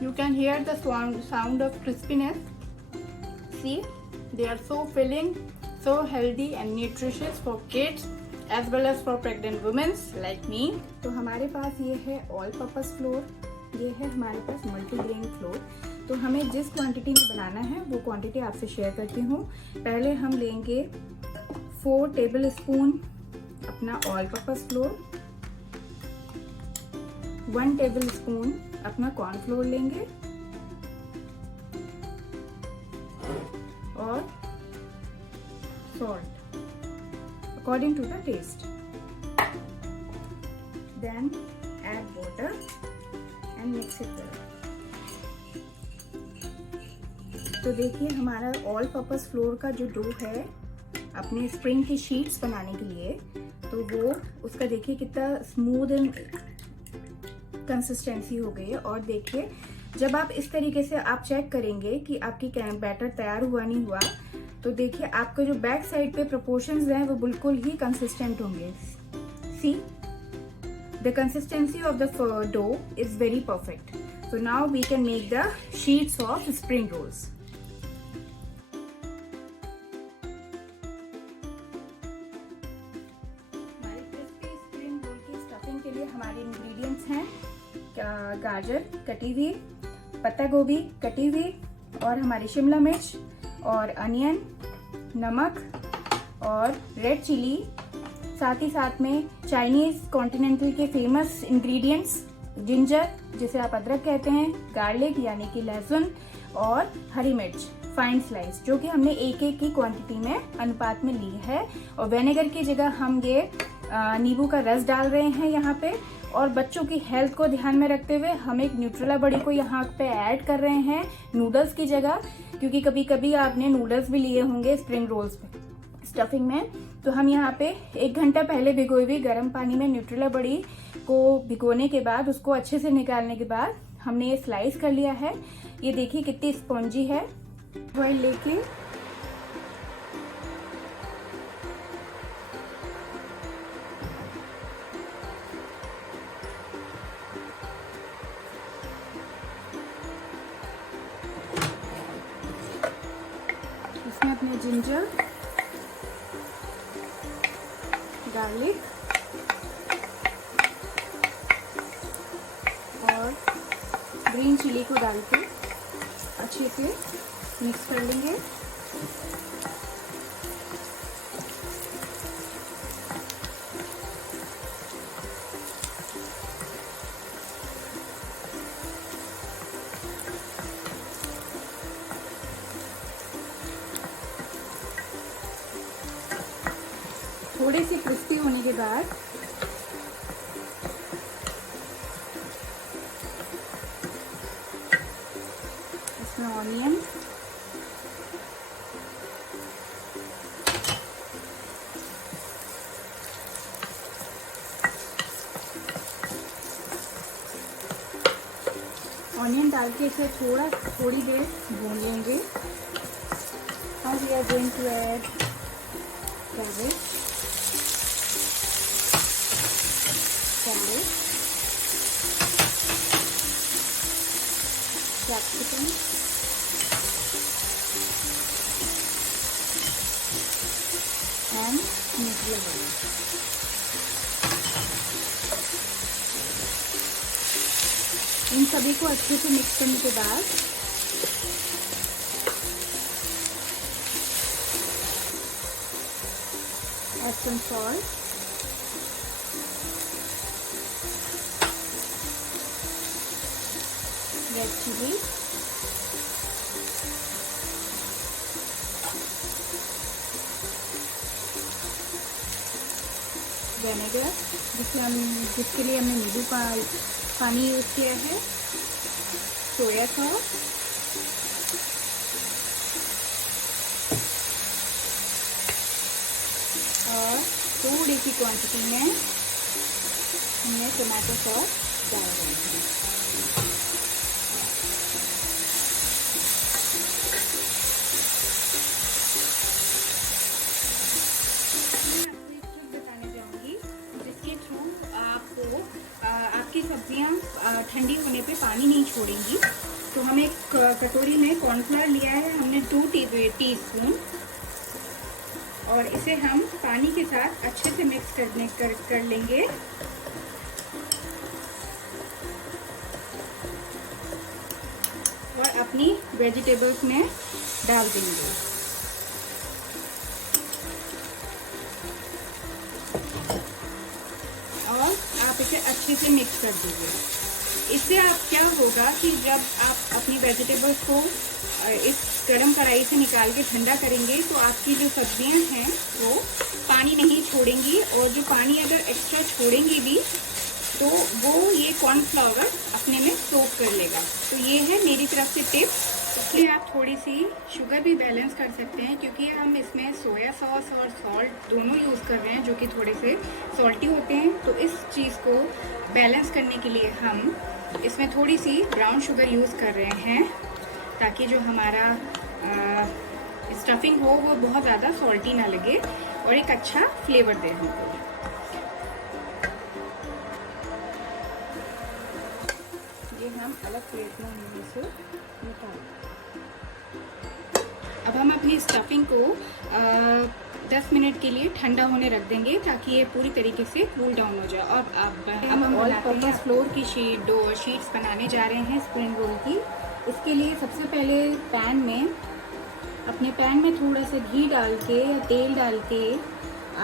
You can hear the sound of crispiness. See, they are so filling, so healthy and nutritious for kids as well as for pregnant women like me. तो हमारे पास ये है all purpose floor, ये है हमारे पास multigrain floor. तो हमें जिस क्वांटिटी में बनाना है वो क्वांटिटी आपसे शेयर करती हूँ। पहले हम लेंगे 4 टेबल स्पून अपना all purpose flour, 1 tablespoon अपना कॉर्नफ्लोर लेंगे और salt according to the taste. Then add water and mix it well. तो देखिए हमारा ऑल पर्पस फ्लोर का जो डो है अपने स्प्रिंग की शीट्स बनाने के लिए, तो वो उसका देखिए कितना स्मूथ एंड कंसिस्टेंसी हो गई है। और देखिए जब आप इस तरीके से आप चेक करेंगे कि आपकी बैटर तैयार हुआ नहीं हुआ, तो देखिए आपका जो बैक साइड पे प्रोपोर्शंस हैं वो बिल्कुल ही कंसिस्टेंट होंगे। See the consistency of the dough is very perfect. So now we can make the sheets of spring rolls. हमारे क्रिस्पी स्प्रिंग रोल की स्टफिंग के लिए हमारे इंग्रेडिएंट्स हैं गाजर कटी हुई, पत्ता गोभी कटी हुई, और हमारी शिमला मिर्च और अनियन, नमक और रेड चिली, साथ ही साथ में चाइनीज कॉन्टिनेंटल के फेमस इंग्रेडिएंट्स जिंजर जिसे आप अदरक कहते हैं, गार्लिक यानी कि लहसुन, और हरी मिर्च फाइन स्लाइस, जो कि हमने एक एक की क्वांटिटी में अनुपात में ली है। और विनेगर की जगह हम ये नींबू का रस डाल रहे हैं यहाँ पे। और बच्चों की हेल्थ को ध्यान में रखते हुए हम एक न्यूट्रेला बड़ी को यहाँ पे ऐड कर रहे हैं नूडल्स की जगह, क्योंकि कभी कभी आपने नूडल्स भी लिए होंगे स्प्रिंग रोल्स स्टफिंग में। तो हम यहाँ पे 1 घंटा पहले भिगोई हुई गर्म पानी में न्यूट्रेला बड़ी को भिगोने के बाद उसको अच्छे से निकालने के बाद हमने ये स्लाइस कर लिया है। ये देखिए कितनी स्पॉन्जी है। ऑयल लेके इसमें अपने जिंजर, गार्लिक और ग्रीन चिली को डाल के अच्छे से मिक्स कर लेंगे। थोड़े से क्रिस्पी होने के बाद इसमें ऑनियन, ऑनियन डाल के इसे थोड़ी देर भून लेंगे। और we are going to add cabbage, capsicum, and Nutrela बड़ी। इन सभी को अच्छे से मिक्स करने के बाद add some salt, red chili, vinegar जिसके लिए हमने नींबू पानी यूज किया है, सोया सॉस, और थोड़ी सी क्वांटिटी में हमने टमाटो सॉस डाल रहे हैं। मैं आपको एक ट्रिक बताने जाऊंगी जिसके थ्रू आपको आपकी सब्जियां ठंडी होने पे पानी नहीं छोड़ेंगी। तो हम एक कटोरी में कॉर्नफ्लावर लिया है हमने 2 टीस्पून, और इसे हम पानी के साथ अच्छे से मिक्स कर लेंगे। और अपनी वेजिटेबल्स में डाल देंगे। और आप इसे अच्छे से मिक्स कर दीजिए। इससे आप क्या होगा कि जब आप अपनी वेजिटेबल्स को इस गरम कढ़ाई से निकाल के ठंडा करेंगे तो आपकी जो सब्जियां हैं वो पानी नहीं छोड़ेंगी, और जो पानी अगर एक्स्ट्रा छोड़ेंगी भी तो वो ये कॉर्नफ्लावर अपने में सोक कर लेगा। तो ये है मेरी तरफ से टिप। इसलिए आप थोड़ी सी शुगर भी बैलेंस कर सकते हैं, क्योंकि हम इसमें सोया सॉस और सॉल्ट दोनों यूज़ कर रहे हैं जो कि थोड़े से सॉल्टी होते हैं। तो इस चीज़ को बैलेंस करने के लिए हम इसमें थोड़ी सी ब्राउन शुगर यूज़ कर रहे हैं, ताकि जो हमारा स्टफिंग हो वो बहुत ज़्यादा सॉल्टी ना लगे और एक अच्छा फ्लेवर दे हमको। ये हम अलग प्लेट में इसे निकाल। अब हम अपनी स्टफिंग को 10 मिनट के लिए ठंडा होने रख देंगे, ताकि ये पूरी तरीके से कूल डाउन हो जाए। और अब हम ऑल पर्पस फ्लोर की शीट्स बनाने जा रहे हैं स्प्रिंग रोल की। इसके लिए सबसे पहले अपने पैन में थोड़ा सा घी डाल के या तेल डाल के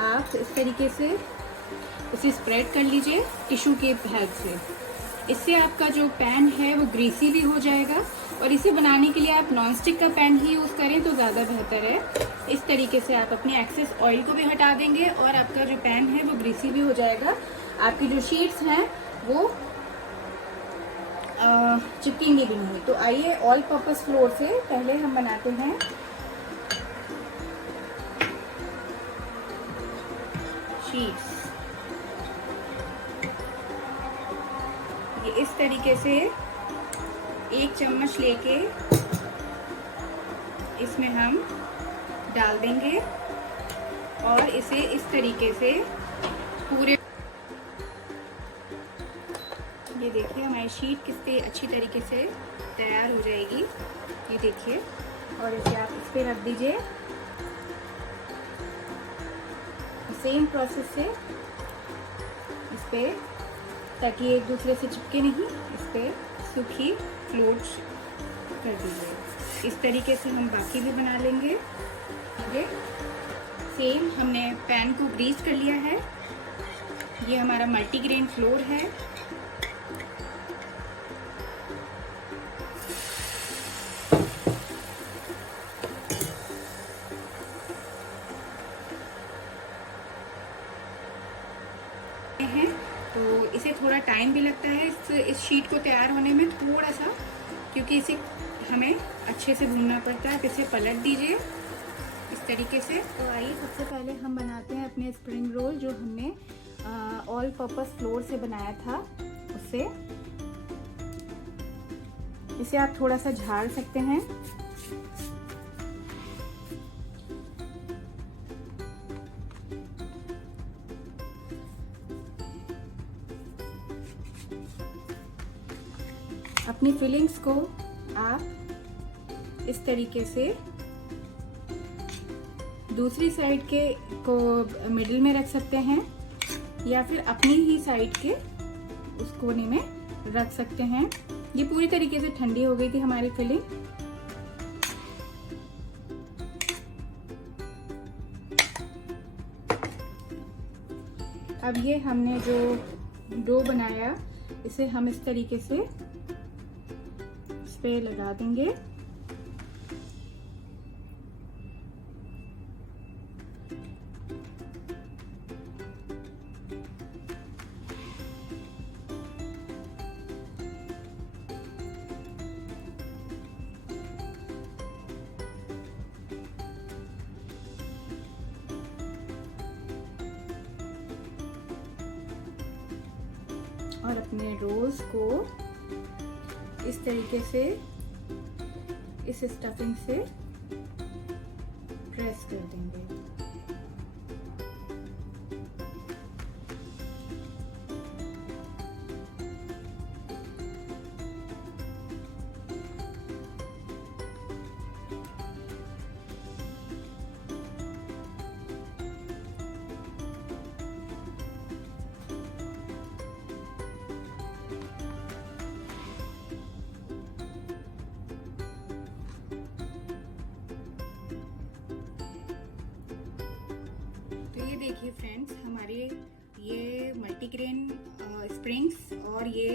आप इस तरीके से इसे स्प्रेड कर लीजिए टिश्यू के हेल्प से। इससे आपका जो पैन है वो ग्रीसी भी हो जाएगा, और इसे बनाने के लिए आप नॉनस्टिक का पैन ही यूज़ करें तो ज़्यादा बेहतर है। इस तरीके से आप अपने एक्सेस ऑयल को भी हटा देंगे और आपका जो पैन है वो ग्रीसी भी हो जाएगा। आपकी जो शीट्स हैं वो चिपकेंगे भी नहीं। तो आइए ऑल पर्पस फ्लोर से पहले हम बनाते हैं शीट्स। ये इस तरीके से 1 चम्मच लेके इसमें हम डाल देंगे, और इसे इस तरीके से पूरे, ये देखिए हमारी शीट कितनी अच्छी तरीके से तैयार हो जाएगी। ये देखिए, और इसे आप इस पे रख दीजिए। सेम प्रोसेस से इस पे, ताकि एक दूसरे से चिपके नहीं, इस पे सूखी फ्लोट्स कर दीजिए। इस तरीके से हम बाकी भी बना लेंगे। ये सेम हमने पैन को ग्रीस कर लिया है। ये हमारा मल्टीग्रेन फ्लोर है। तो इसे थोड़ा टाइम भी लगता है इस शीट को तैयार होने में थोड़ा सा, क्योंकि इसे हमें अच्छे से भूनना पड़ता है। इसे पलट दीजिए इस तरीके से। तो आइए सबसे पहले हम बनाते हैं अपने स्प्रिंग रोल, जो हमने ऑल पर्पस फ्लोर से बनाया था उससे। इसे आप थोड़ा सा झाड़ सकते हैं। अपनी फिलिंग्स को आप इस तरीके से दूसरी साइड के को मिडिल में रख सकते हैं, या फिर अपनी ही साइड के उस कोने में रख सकते हैं। ये पूरी तरीके से ठंडी हो गई थी हमारी फिलिंग। अब ये हमने जो डो बनाया, इसे हम इस तरीके से इस पे लगा देंगे। और अपने रोल्स को इस तरीके से इस स्टफिंग से प्रेस कर देंगे। देखिए फ्रेंड्स, हमारे ये मल्टीग्रेन स्प्रिंग्स और ये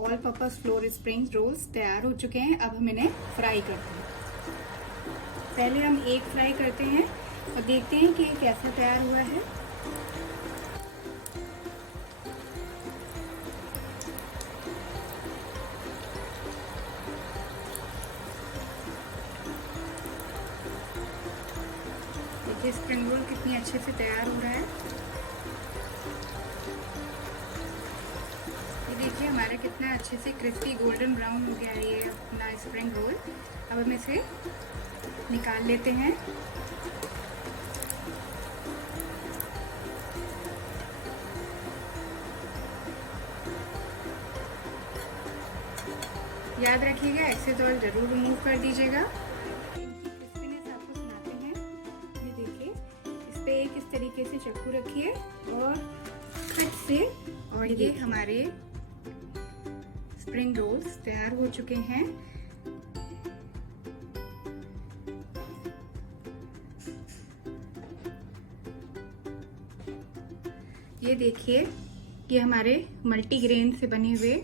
all purpose flour springs rolls तैयार हो चुके हैं। अब हम इन्हें फ्राई करते हैं। पहले हम एक फ्राई करते हैं और देखते हैं कि ये कैसा तैयार हुआ है। देखिए स्प्रिंग रोल कितनी अच्छे से तैयार हो रहा है। ये देखिए हमारा कितना अच्छे से क्रिस्पी गोल्डन ब्राउन हो गया है ये अपना स्प्रिंग रोल। अब हम इसे निकाल लेते हैं। याद रखिएगा एक्सेस ऑयल जरूर रिमूव कर दीजिएगा। एक इस तरीके से चाकू रखिए और कट से, और ये हमारे स्प्रिंग रोल्स तैयार हो चुके हैं। ये देखिए, ये हमारे मल्टीग्रेन से बने हुए